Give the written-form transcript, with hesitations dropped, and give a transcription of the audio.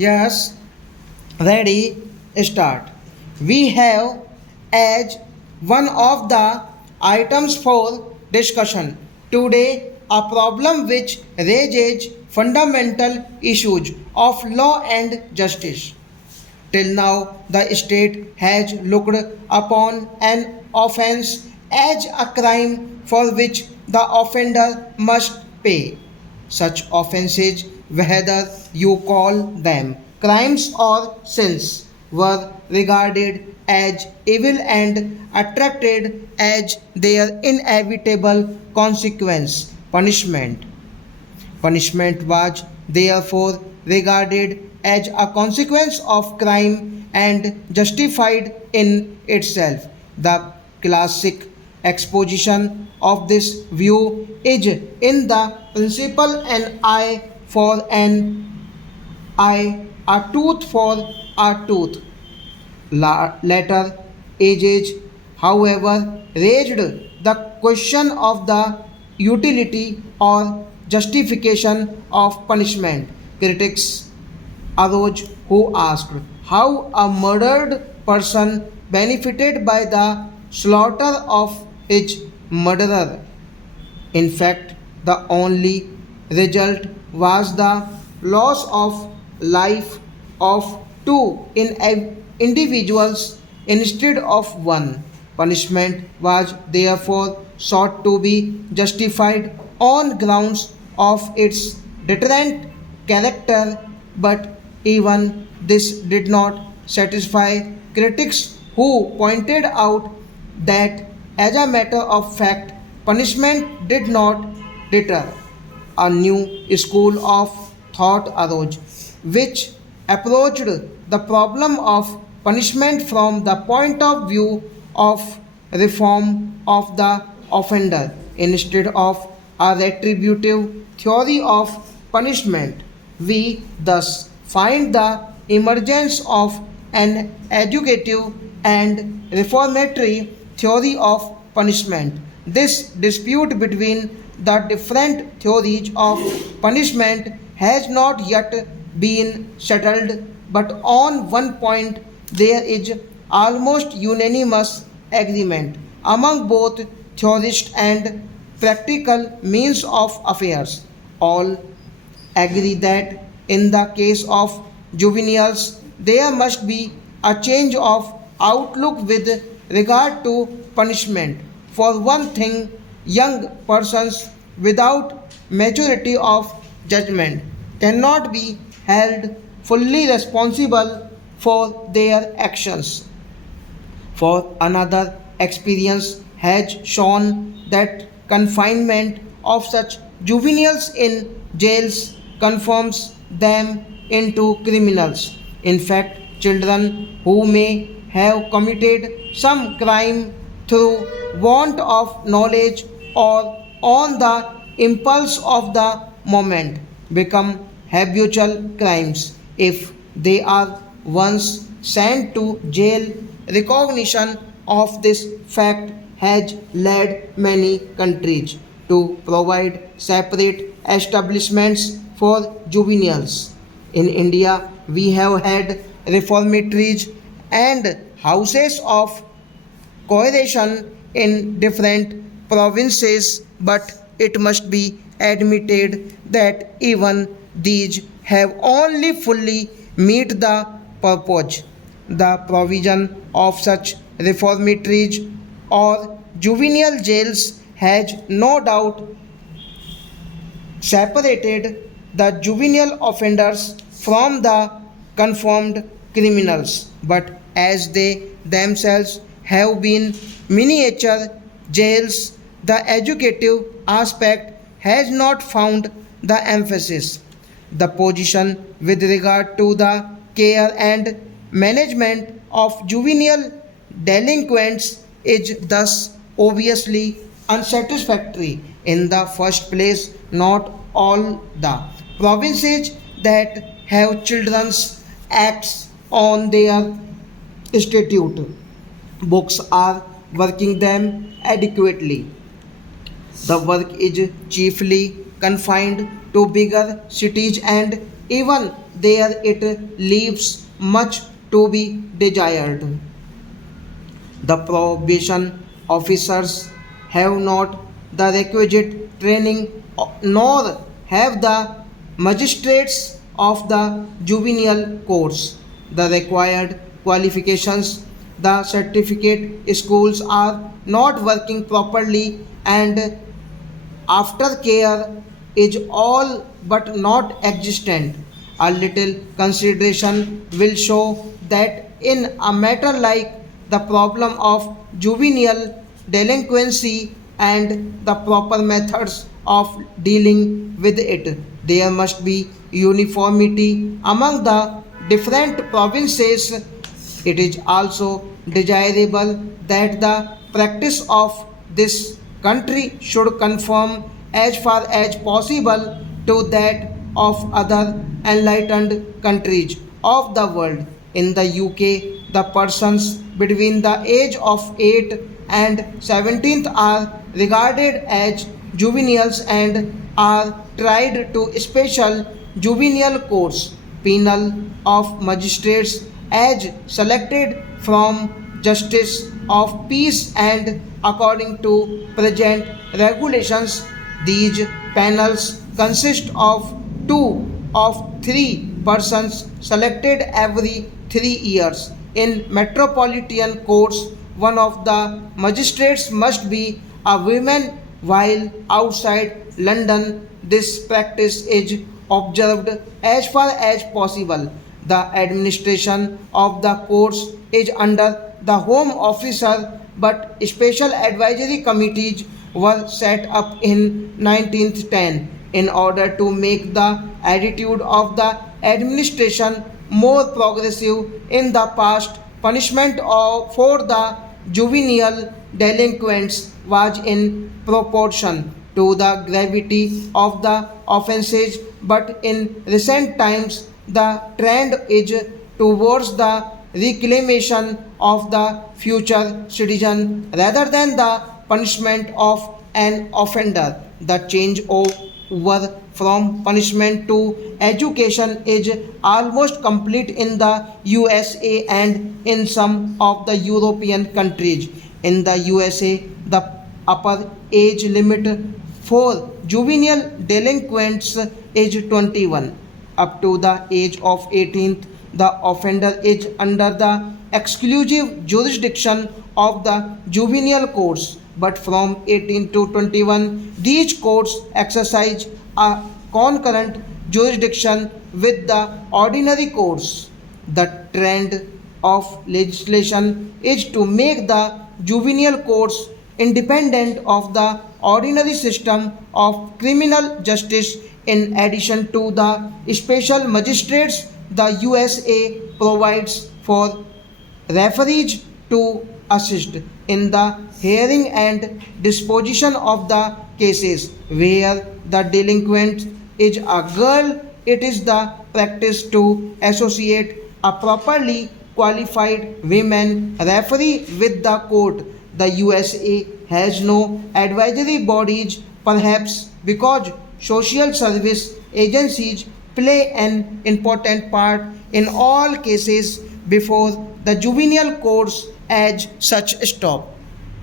Yes, ready, start. We have as one of the items for discussion today a problem which raises fundamental issues of law and justice. Till now, the state has looked upon an offence as a crime for which the offender must pay. Such offences, whether you call them crimes or sins, were regarded as evil and attracted as their inevitable consequence, punishment. Punishment was therefore regarded as a consequence of crime and justified in itself. The classic exposition of this view is in the principle an eye for an eye, a tooth for a tooth. Later ages, however, raised the question of the utility or justification of punishment. Critics arose who asked how a murdered person benefited by the slaughter of his murderer. In fact, the only result was the loss of life of two individuals instead of one. Punishment was therefore sought to be justified on grounds of its deterrent character, but even this did not satisfy critics who pointed out that, as a matter of fact, punishment did not deter. A new school of thought arose, which approached the problem of punishment from the point of view of reform of the offender instead of a retributive theory of punishment. We thus find the emergence of an educative and reformatory theory of punishment. This dispute between the different theories of punishment has not yet been settled, but on one point there is almost unanimous agreement among both theorists and practical means of affairs. All agree that in the case of juveniles there must be a change of outlook with regard to punishment. For one thing, young persons without maturity of judgment cannot be held fully responsible for their actions. For another, experience has shown that confinement of such juveniles in jails confirms them into criminals. In fact, children who may have committed some crime through want of knowledge or on the impulse of the moment become habitual crimes if they are once sent to jail. Recognition of this fact has led many countries to provide separate establishments for juveniles. In India, we have had reformatories and houses of coercion in different provinces, but it must be admitted that even these have only fully meet the purpose. The provision of such reformatories or juvenile jails has no doubt separated the juvenile offenders from the confirmed criminals, but as they themselves have been miniature jails, the educative aspect has not found the emphasis. The position with regard to the care and management of juvenile delinquents is thus obviously unsatisfactory. In the first place, not all the provinces that have children's acts on their statute books are working them adequately. The work is chiefly confined to bigger cities and even there it leaves much to be desired. The probation officers have not the requisite training nor have the magistrates of the juvenile courts the required qualifications. The certificate schools are not working properly and aftercare is all but not existent. A little consideration will show that in a matter like the problem of juvenile delinquency and the proper methods of dealing with it, there must be uniformity among the different provinces. It is also desirable that the practice of this country should conform as far as possible to that of other enlightened countries of the world. In the UK, the persons between the age of 8 and 17 are regarded as juveniles and are tried to special juvenile courts penal of magistrates as selected from justice of peace and according to present regulations these panels consist of two of three persons selected every 3 years. In metropolitan courts, one of the magistrates must be a woman, while outside London, this practice is observed as far as possible. The administration of the courts is under the Home Officer, but special advisory committees were set up in 1910 in order to make the attitude of the administration more progressive. In the past, punishment for the juvenile delinquents was in proportion to the gravity of the offences, but in recent times the trend is towards the reclamation of the future citizen rather than the punishment of an offender. The change over from punishment to education is almost complete in the USA and in some of the European countries. In the USA, the upper age limit for juvenile delinquents is 21. Up to the age of 18, the offender is under the exclusive jurisdiction of the juvenile courts, but from 18 to 21, these courts exercise a concurrent jurisdiction with the ordinary courts. The trend of legislation is to make the juvenile courts independent of the ordinary system of criminal justice. In addition to the special magistrates, the USA provides for referees to assist in the hearing and disposition of the cases. Where the delinquent is a girl, it is the practice to associate a properly qualified women referee with the court. The USA has no advisory bodies, perhaps because social service agencies play an important part in all cases before the juvenile courts as such stop.